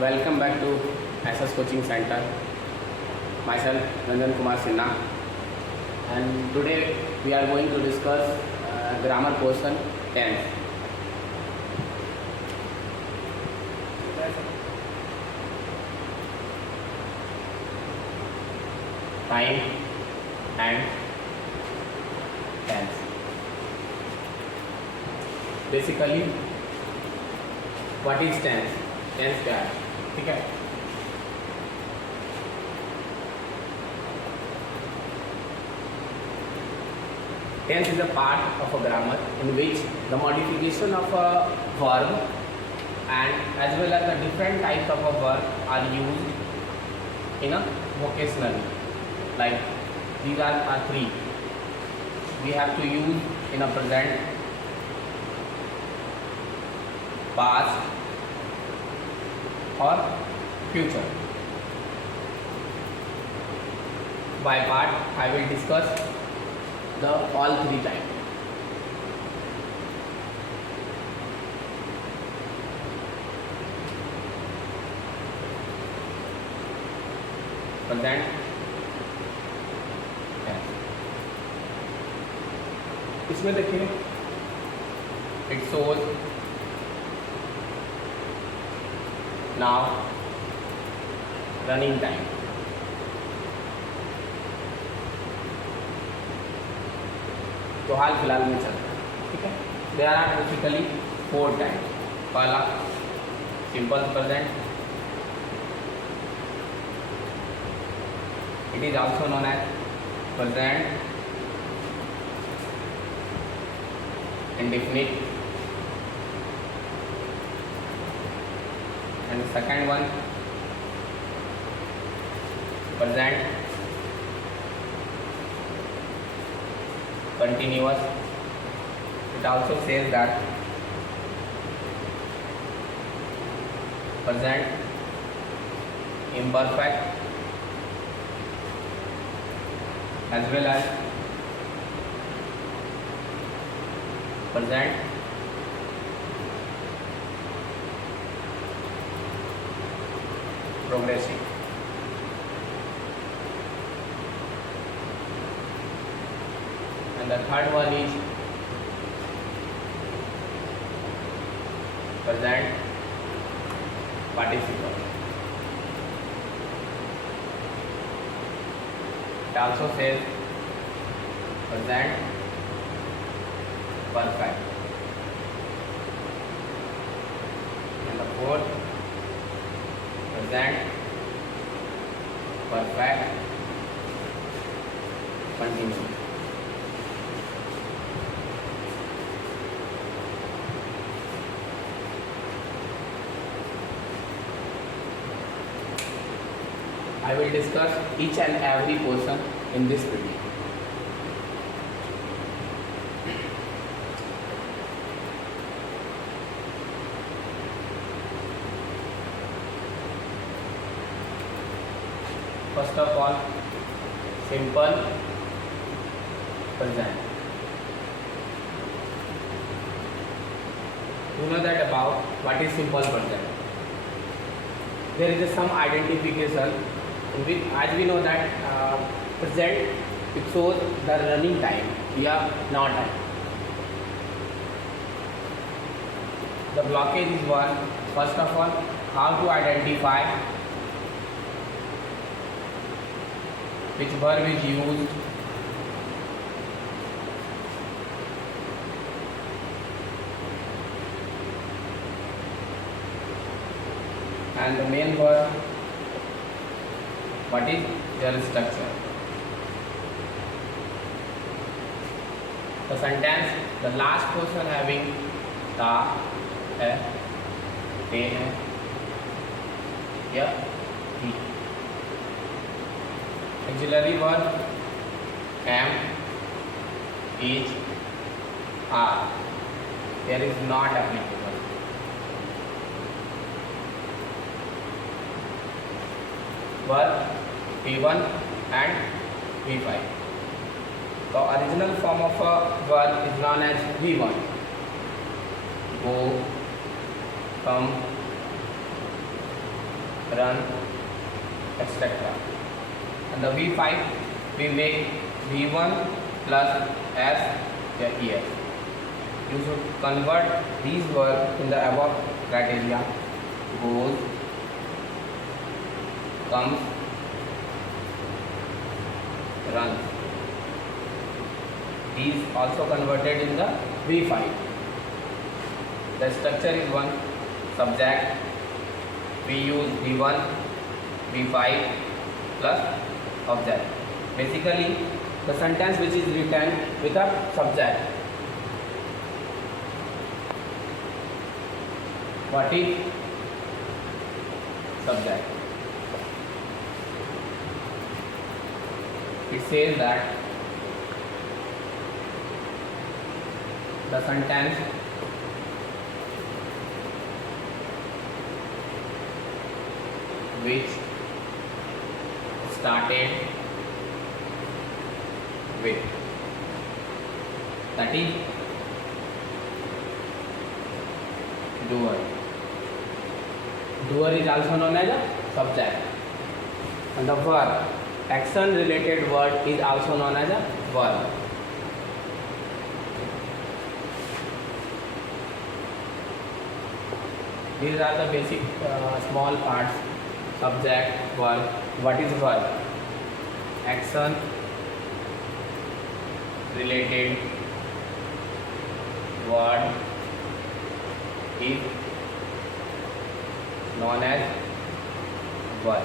Welcome back to SS Coaching Center. Myself Ranjan Kumar Sinha, and today we are going to discuss grammar portion tense. Time and tense. Basically, what is tense? Tense क्या है? ठीक है. Tense is a part of a grammar in which the modification of a verb and as well as the different types of a verb are used in a vocationally. Like these are three. We have to use in a present, past or future. By part, I will discuss the all three types. Present, इसमें देखिए it shows now running time. तो हाल फिलहाल में चल रहा है. ठीक है. There are basically 4 types. पहला simple present, it is also known as present indefinite, and the second one present continuous. It also says that present imperfect as well as present progressive. And the third one is present participle. It also says present perfect. And the fourth present perfect continuous. I will discuss each and every portion in this video. First of all, simple present. You know that about what is simple present. There is some identification in which, as we know that present, it shows the running time या now time. The blockage is one. First of all, how to identify which verb is used, and the main verb, what is their structure. The sentence, the last portion having ta hai, te hai, ya he. Auxiliary verb am, is, are. There is not applicable. Verb P1 and P5. The original form of a verb is known as V1. Go, come, run, etc. And the V5 we make V1 plus S here. You should convert these verbs in the above criteria: goes, comes, runs. These also converted in the V5. The structure is one: subject, we use V1, V5 plus object. Basically, the sentence which is written with a subject. What is subject? It says that the sentence which started with, that is doer. Doer is also known as a subject. And the verb, action related word, is also known as a verb. These are the basic small parts: subject, verb. What is verb? Action related word is known as verb.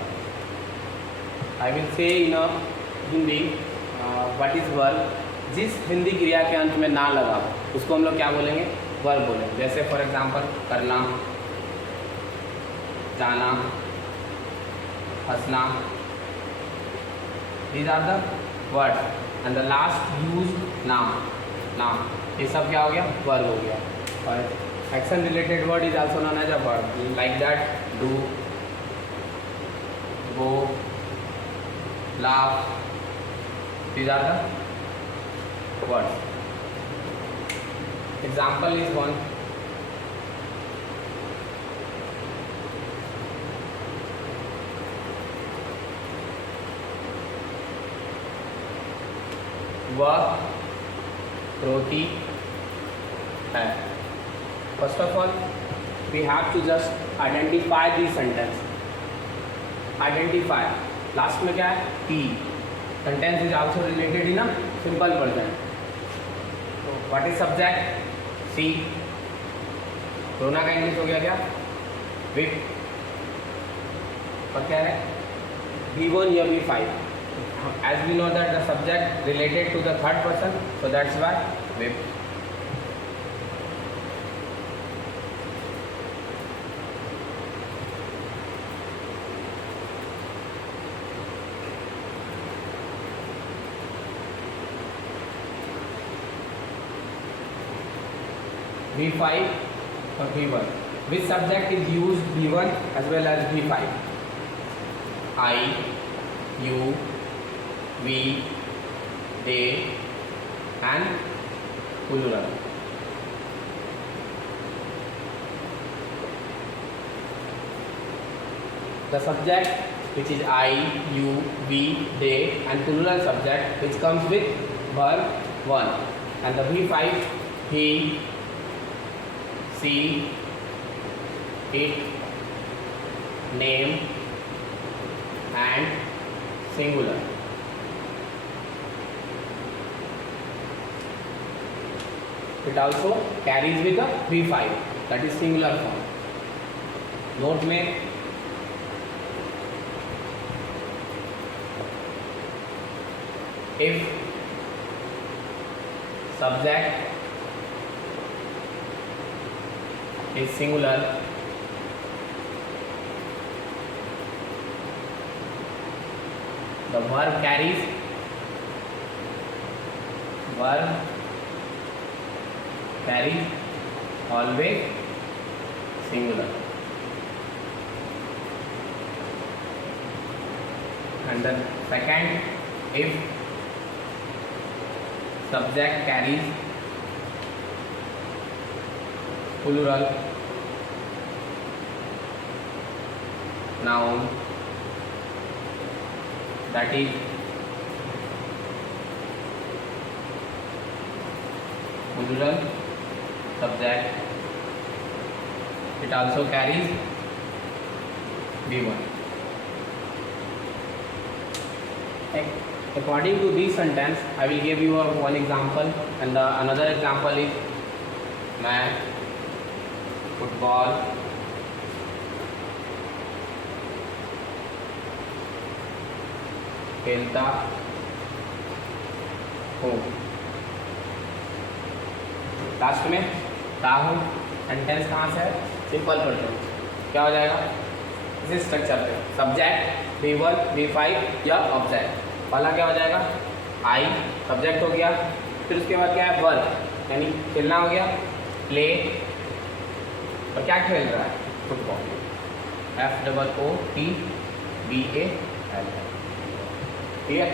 I will say in a Hindi what is verb. जिस हिंदी क्रिया के अंत में ना लगा उसको हम लोग क्या बोलेंगे? वर्ब बोलेंगे. जैसे फॉर एग्जांपल करना, जाना, हंसना. These are the words. And the last used नाम, ये सब क्या हो गया? वर्ब हो गया. और action related word is also known as a verb. Like that, do, go, laugh. These are the words. Example is one. वह रोटी है. First of all, we have to just identify the sentence. Identify. Last में क्या है? He. Sentence is also related in a simple present. So, what is subject? She. रोना का English हो गया क्या? Weep. और क्या है? V1 या V5. As we know that the subject related to the third person, so that's why weep. V5 or V1. Which subject is used V1 as well as V5? I, you, we, they, and plural. The subject which is I, you, we, they, and plural subject which comes with verb 1. And the V5, he, she, it, name, and singular. It also carries with a V5, that is singular form. Note में if subject is singular, the verb carries always singular. And the second, if subject carries plural, noun, that is plural subject. It also carries V1. According to this sentence, I will give you one example, and another example is मैं football खेलता हूँ। Last में ता हूँ sentence कहाँ से है, simple पढ़ते हैं, क्या हो जाएगा इसी स्ट्रक्चर पे, सब्जेक्ट V1 V5 या ऑब्जेक्ट। पहला क्या हो जाएगा आई, सब्जेक्ट हो गया, फिर उसके बाद क्या है वर्क यानी खेलना हो गया, प्ले, और क्या खेल रहा है फुटबॉल, FOOTBAL। ठीक है।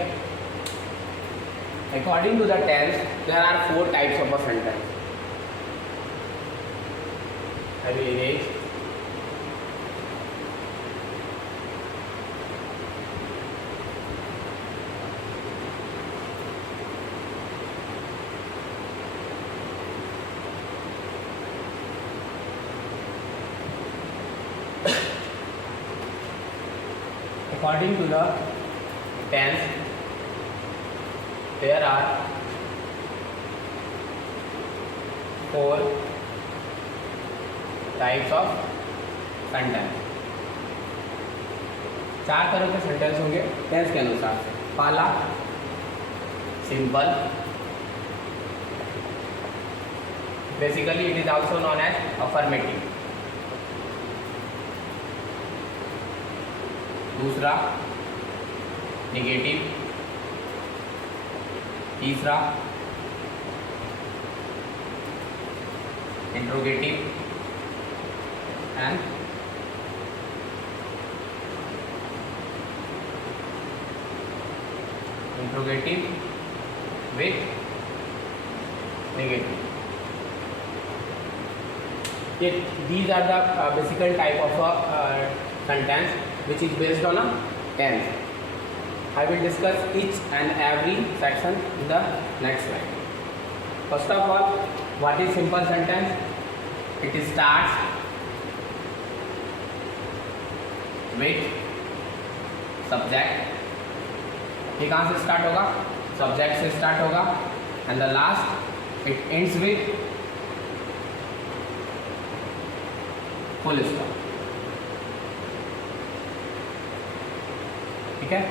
According to the tense, there are 4 types of a sentence. I will erase. According to the tense, there are 4 types of sentence. 4 तरह के सेंटेंस होंगे टेंस के अनुसार। पहला simple, basically it is also known as affirmative. दूसरा negative, तीसरा interrogative and interrogative with negative. These are the basic type of sentence which is based on a tense. I will discuss each and every section in the next slide. First of all, what is simple sentence? It starts with subject. ये कहाँ से start होगा, subject से start होगा, and the last it ends with full stop. ठीक है,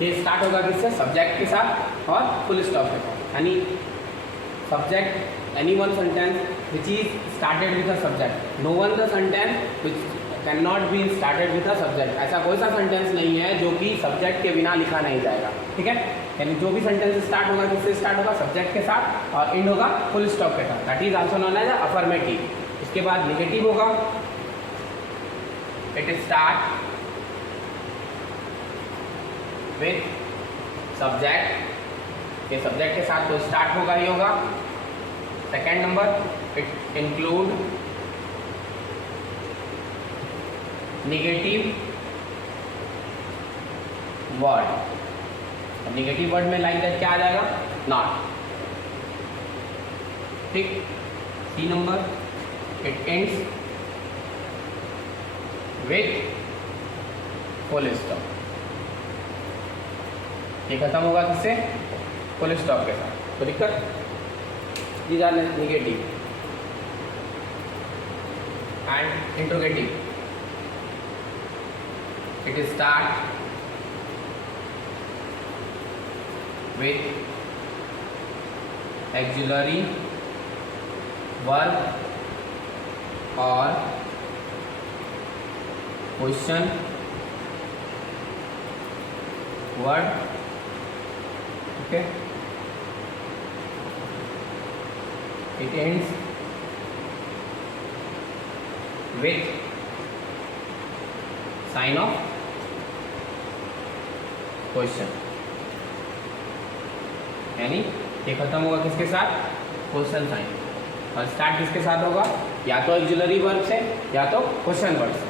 ये start होगा किससे, सब्जेक्ट के साथ और फुल स्टॉप के साथ, यानी subject any one sentence which is started with a subject, no one the sentence which can not be started with a subject. ऐसा कोई सा सेंटेंस नहीं है जो कि सब्जेक्ट के बिना लिखा नहीं जाएगा। ठीक है, यानी जो भी सेंटेंस स्टार्ट होगा किससे स्टार्ट होगा, सब्जेक्ट के साथ, और एंड होगा फुल स्टॉप के साथ, that is also known as affirmative. इसके बाद नेगेटिव होगा, इट स्टार्ट विथ सब्जेक्ट, ये सब्जेक्ट के साथ तो स्टार्ट होगा ही होगा। Second number, it include negative word. Negative word में लाइक दैट क्या आ जाएगा, नॉट। ठीक, 3 number, it ends with full stop. ये खत्म होगा किससे, फुल स्टॉप के साथ। तो दिक्कत these are negative and interrogative. It start with auxiliary verb or question word। okay, it ends with sign of question, यानी ये खत्म होगा किसके साथ, क्वेश्चन साइन, और स्टार्ट किसके साथ होगा, या तो ऑक्सिलरी वर्ब से या तो क्वेश्चन वर्ब से।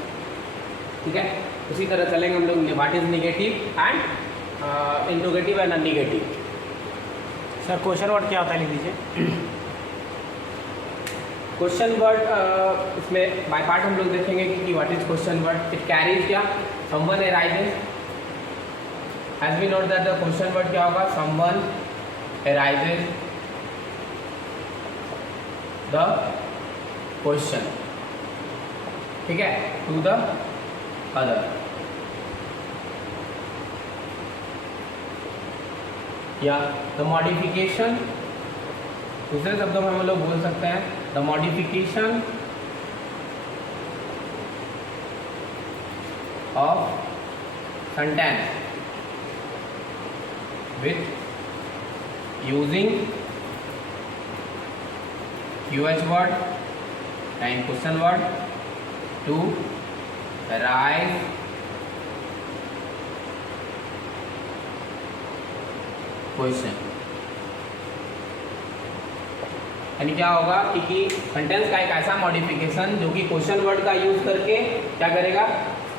ठीक है, उसी तरह चलेंगे हम लोग what is negative and interrogative and unnegative. Sir question word क्या होता है, लिख दीजिए। क्वेश्चन वर्ड इसमें बाय पार्ट हम लोग देखेंगे कि what is question word. It carries क्या, someone arises, as we note that the question word क्या होगा, समवन अराइजेस द क्वेश्चन, ठीक है, टू द अदर, या द मॉडिफिकेशन, दूसरे शब्दों में हम लोग बोल सकते हैं the modification of sentence with using यूएच word and question word to arise question. यानी क्या होगा कि सेंटेंस का एक ऐसा मॉडिफिकेशन जो कि क्वेश्चन वर्ड का यूज करके क्या करेगा,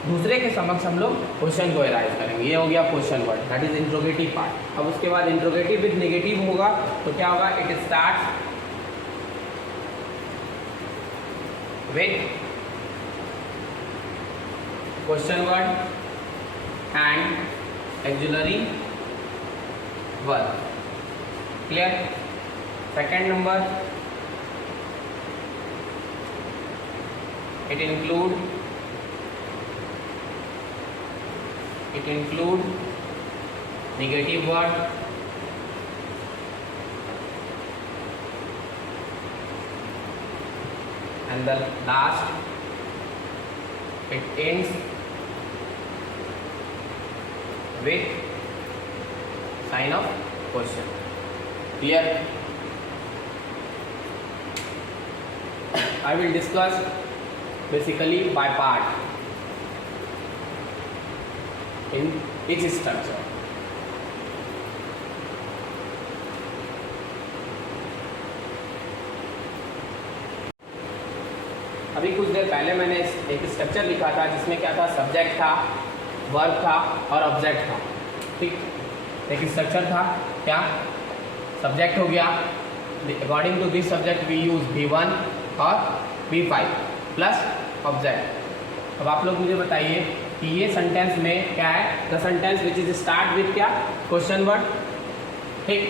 दूसरे के समक्ष हम लोग क्वेश्चन को एराइज करेंगे। ये हो गया question word, that is interrogative part. अब उसके बाद इंट्रोगेटिव विद नेगेटिव होगा तो क्या होगा, it starts with question word and auxiliary word. Clear? Second number, it include negative word and the last it ends with sign of question. Clear? I will discuss basically by part in each structure. अभी कुछ देर पहले मैंने एक structure लिखा था जिसमें क्या था, सब्जेक्ट था, वर्ब था और ऑब्जेक्ट था। ठीक, एक स्ट्रक्चर था, क्या सब्जेक्ट हो गया, according to this subject we use V1 और V5 प्लस ऑब्जेक्ट। अब आप लोग मुझे बताइए कि ये सेंटेंस में क्या है, the sentence which is start with क्या, क्वेश्चन वर्ड, ठीक,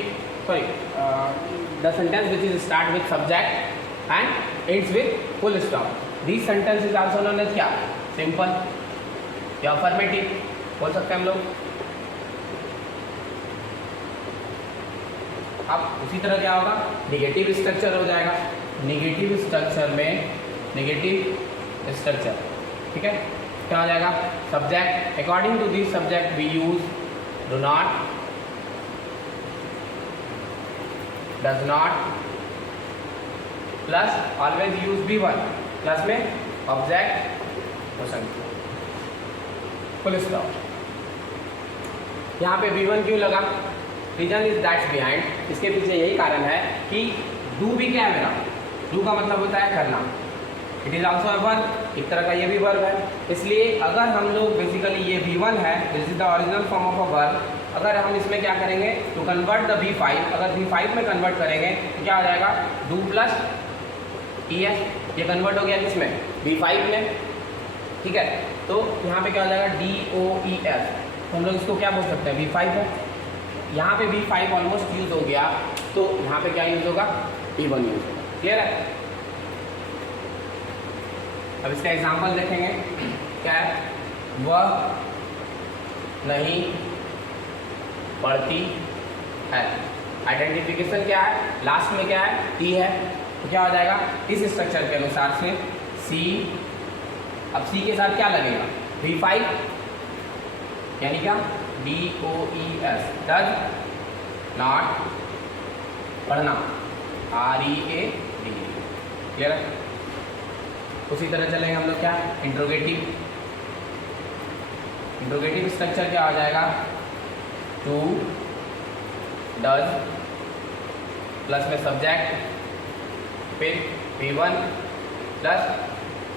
sorry, the sentence which is start with subject and ends with full stop. This sentence is also known as क्या, सिंपल या अफर्मेटिव बोल सकते हैं हम लोग। अब उसी तरह क्या होगा, निगेटिव स्ट्रक्चर हो जाएगा। निगेटिव स्ट्रक्चर में नेगेटिव स्ट्रक्चर, ठीक है, क्या हो जाएगा, subject, according to this subject we use do not, does not, plus always use V1, plus में ऑब्जेक्ट, क्वेश्चन, फुल स्टॉप। यहाँ पे V1 क्यों लगा, रीजन इज दैट्स बिहाइंड, इसके पीछे यही कारण है कि डू भी क्या है मेरा, डू का मतलब होता है करना, it is also a verb, एक तरह का ये भी वर्ब है। इसलिए अगर हम लोग बेसिकली ये V1 है, this is the original form of a verb, अगर हम इसमें क्या करेंगे टू कन्वर्ट द V5, अगर V5 में कन्वर्ट करेंगे तो क्या हो जाएगा, डू प्लस ES, ये कन्वर्ट हो गया किसमें, V5 में, ठीक है। तो यहाँ पे क्या हो जाएगा DOES, तो हम लोग इसको क्या बोल सकते हैं, V5 है। यहाँ पे V5 ऑलमोस्ट यूज हो गया, तो यहाँ पे क्या यूज होगा, V1 यूज होगा। क्लियर है? अब इसका एग्जांपल देखेंगे, क्या है, वह नहीं पढ़ती है। आइडेंटिफिकेशन क्या है, लास्ट में क्या है, टी है, तो क्या हो जाएगा, इस स्ट्रक्चर के अनुसार से सी, अब सी के साथ क्या लगेगा, V5, यानी क्या, DOES, डज नॉट, पढ़ना, READ। क्लियर है? उसी तरह चलेंगे हम लोग क्या, इंट्रोगेटिव। इंट्रोगेटिव स्ट्रक्चर क्या हो जाएगा, टू, डज, प्लस में सब्जेक्ट, फिर V1 plus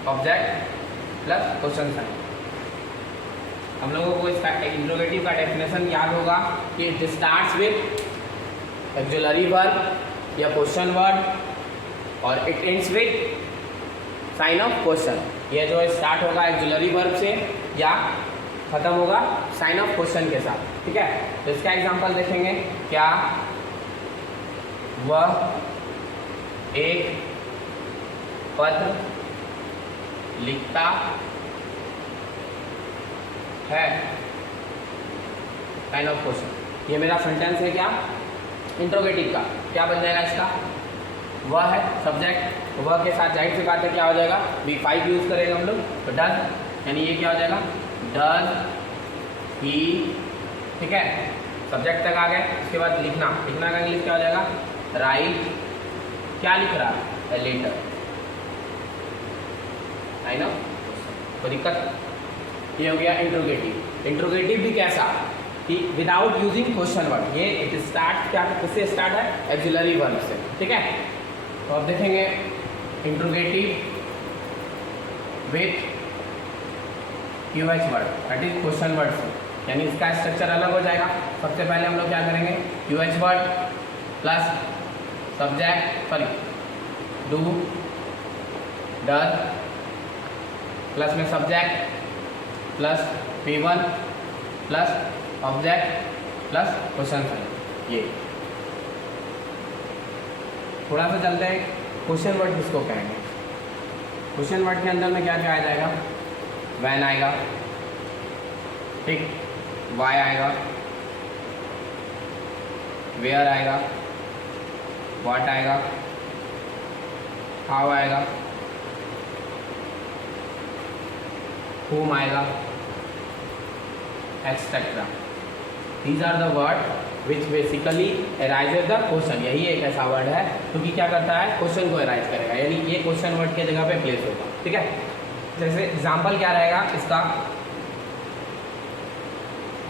object plus question sign. हम लोगों को इसका इंट्रोगेटिव का डेफिनेशन याद होगा कि it starts with auxiliary verb या क्वेश्चन वर्ड और it ends with sign of question. ये जो स्टार्ट होगा ऑक्सिलरी वर्ब से या खत्म होगा साइन ऑफ क्वेश्चन के साथ, ठीक है। तो इसका एग्जांपल देखेंगे, क्या वह एक पत्र लिखता है, साइन ऑफ क्वेश्चन। ये मेरा सेंटेंस है क्या, इंट्रोगेटिव का। क्या बन जाएगा इसका, वह है सब्जेक्ट, तो वह के साथ जाहिर सी बात है क्या हो जाएगा, V5 यूज करेंगे हम लोग, तो डज, यानी ये क्या हो जाएगा, डज ही, ठीक है, सब्जेक्ट तक आ गए। उसके बाद लिखना, लिखना का इंग्लिश क्या हो जाएगा, राइट, क्या लिख रहा है, लेटर, आई नो, कोई दिक्कत। ये हो गया इंट्रोगेटिव। इंट्रोगेटिव भी कैसा कि विदाउट यूजिंग क्वेश्चन वर्ड, ये इट स्टार्ट क्या, किससे स्टार्ट है, ऑक्सिलरी वर्ब से, ठीक है। तो अब देखेंगे interrogative with QH word, that is question word से, यानी इसका स्ट्रक्चर अलग हो जाएगा। सबसे पहले हम लोग क्या करेंगे, QH word plus subject, sorry do, does, plus में subject plus V1 plus object plus question sign. ये थोड़ा सा चलते हैं, क्वेश्चन वर्ड किसको कहेंगे। क्वेश्चन वर्ड के अंदर में क्या क्या आ जाएगा, वैन आएगा, ठीक, वाई आएगा, वेयर आएगा, व्हाट आएगा, हाउ आएगा, whom आएगा, etcetera. These are the word which basically arises the question. यही एक ऐसा वर्ड है क्योंकि क्या करता है, क्वेश्चन को अराइज करेगा, यानी ये क्वेश्चन वर्ड के जगह पे प्लेस होगा, ठीक है। जैसे एग्जाम्पल क्या रहेगा इसका,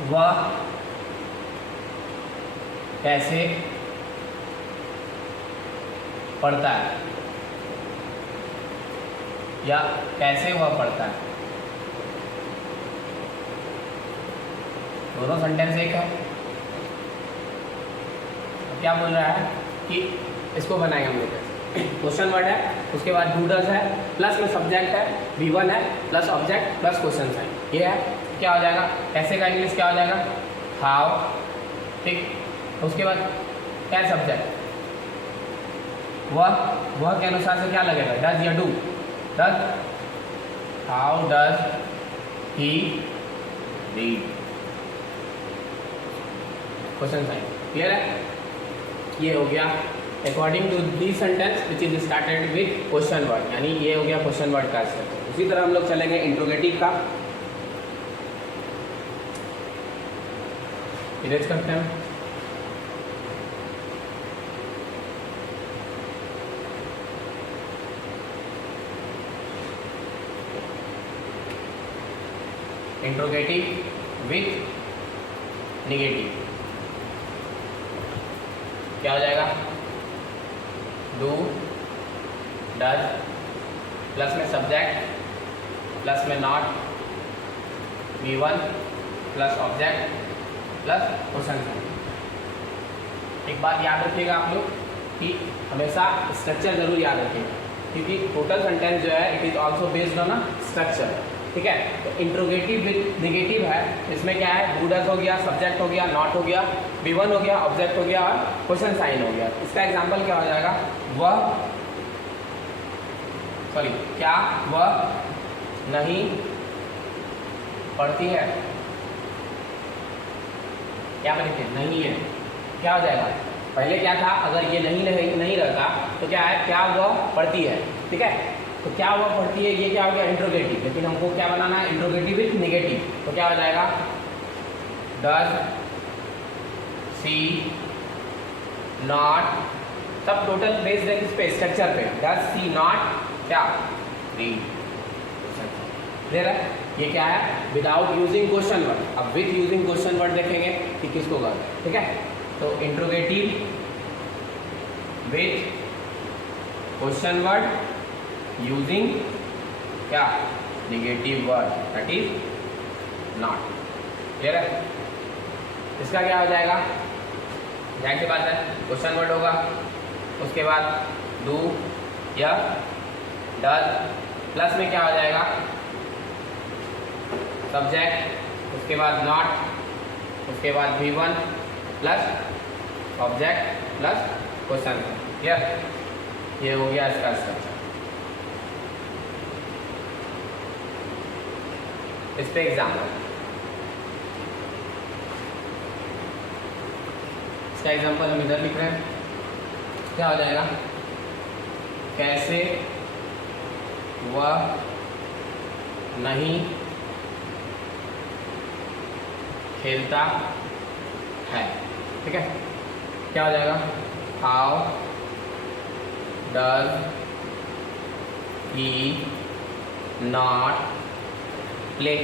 वह कैसे पढ़ता है, या कैसे वह पढ़ता है, दोनों सेंटेंस एक है। क्या बोल रहा है कि इसको बनाएंगे हम लोग, क्वेश्चन वर्ड है, उसके बाद डूडल्स है, प्लस में सब्जेक्ट है, V1 है, plus object plus question sign, ये है। क्या हो जाएगा, कैसे का इंग्लिश क्या हो जाएगा, हाउ, ठीक। उसके बाद क्या है सब्जेक्ट, वह के अनुसार से क्या लगेगा, डज या do, does, how does he read, question sign, clear है। ये हो गया according to the sentence which is started with question word, यानी ये हो गया क्वेश्चन वर्ड का स्ट्रक्चर। उसी तरह हम लोग चलेंगे इंट्रोगेटिव का, इरेज करते हैं। इंट्रोगेटिव विथ नेगेटिव क्या हो जाएगा, डू, डज, प्लस में सब्जेक्ट प्लस में not, V1 plus object plus question sign. एक बात याद रखिएगा आप लोग कि हमेशा स्ट्रक्चर जरूर याद रखिएगा, क्योंकि टोटल सेंटेंस जो है it is also based on a structure, ठीक है। तो इंट्रोगेटिव विथ नेगेटिव है, इसमें क्या है, डू डज हो गया, सब्जेक्ट हो गया, नॉट हो गया, V1 हो गया, ऑब्जेक्ट हो गया और क्वेश्चन साइन हो गया। इसका एग्जांपल क्या हो जाएगा, वह, सॉरी, क्या वह नहीं पढ़ती है, क्या लिखे, नहीं है, क्या हो जाएगा, पहले क्या था, अगर ये नहीं रहता तो क्या है, क्या वह पढ़ती है, ठीक है। तो क्या वह पढ़ती है, ये क्या हो गया, इंट्रोगेटिव, लेकिन हमको क्या बनाना है, इंट्रोगेटिव विथ नेगेटिव। तो क्या हो जाएगा, डज सी नॉट, सब टोटल बेस्ड है किस पे, स्ट्रक्चर पे, डज सी नॉट क्या, रीड, क्लियर है। ये क्या है, विदाउट यूजिंग क्वेश्चन वर्ड। अब विथ यूजिंग क्वेश्चन वर्ड देखेंगे कि किसको कर, ठीक है। तो interrogative with question word using क्या, negative word, that is not. Clear है? इसका क्या हो जाएगा? जाहिर सी बात है क्वेश्चन वर्ड होगा, उसके बाद डू या डज, प्लस में क्या हो जाएगा? सब्जेक्ट, उसके बाद नॉट, उसके बाद V1 plus object plus question. Clear? ये हो गया इसका स्ट्रक्चर। इस पे एग्जाम्पल, इसका एग्जाम्पल हम इधर लिख रहे हैं। क्या हो जाएगा? कैसे वह नहीं खेलता है। ठीक है? क्या हो जाएगा? How does he not play.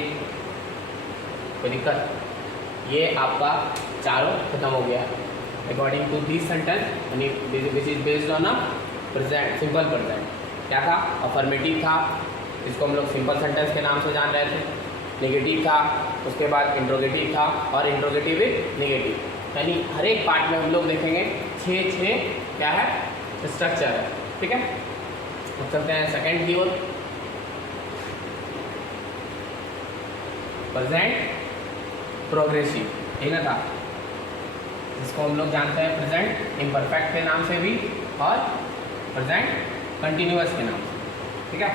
कोई दिक्कत? ये आपका चारों खत्म हो गया according to this sentence which is based on a present, simple present. क्या था? अफर्मेटिव था, इसको हम लोग सिंपल सेंटेंस के नाम से जान रहे थे। नेगेटिव था, उसके बाद इंट्रोगेटिव था, और इंट्रोगेटिव विद नेगेटिव। यानी हर एक पार्ट में हम लोग देखेंगे 6 क्या है? स्ट्रक्चर है। ठीक है? अब चलते हैं सेकेंड की ओर। प्रेजेंट प्रोग्रेसिव, यही ना था, जिसको हम लोग जानते हैं प्रेजेंट इम्परफेक्ट के नाम से भी और प्रेजेंट कंटिन्यूअस के नाम से। ठीक है?